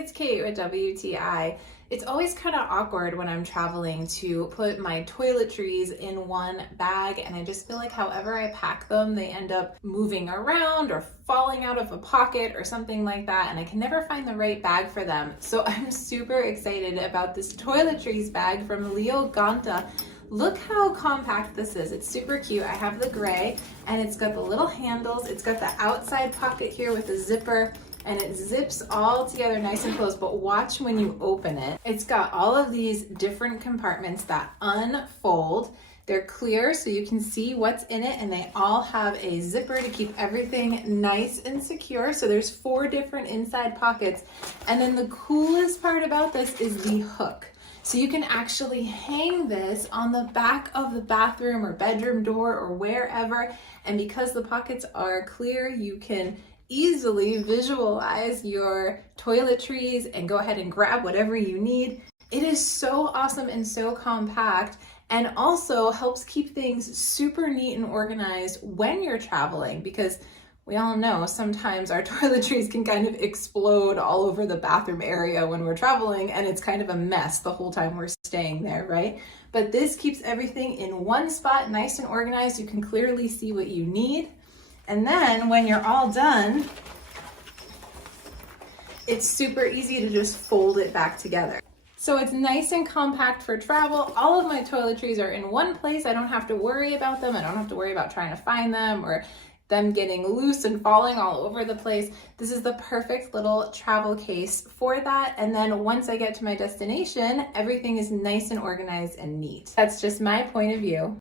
it's Kate with WTI. It's always kind of awkward when I'm traveling to put my toiletries in one bag, and I just feel like however I pack them, they end up moving around or falling out of a pocket or something like that, and I can never find the right bag for them. So I'm super excited about this toiletries bag from GONTA. Look how compact this is. It's super cute. I have the gray, and it's got the little handles. It's got the outside pocket here with a zipper, and it zips all together nice and close, but watch when you open it. It's got all of these different compartments that unfold. They're clear so you can see what's in it, and they all have a zipper to keep everything nice and secure. So there's 4 different inside pockets. And then the coolest part about this is the hook. So you can actually hang this on the back of the bathroom or bedroom door or wherever. And because the pockets are clear, you can easily visualize your toiletries and go ahead and grab whatever you need. It is so awesome and so compact, and also helps keep things super neat and organized when you're traveling, because we all know sometimes our toiletries can kind of explode all over the bathroom area when we're traveling, and it's kind of a mess the whole time we're staying there, right? But this keeps everything in one spot, nice and organized. You can clearly see what you need. And then when you're all done, it's super easy to just fold it back together. So it's nice and compact for travel. All of my toiletries are in one place. I don't have to worry about them. I don't have to worry about trying to find them or them getting loose and falling all over the place. This is the perfect little travel case for that. And then once I get to my destination, everything is nice and organized and neat. That's just my point of view.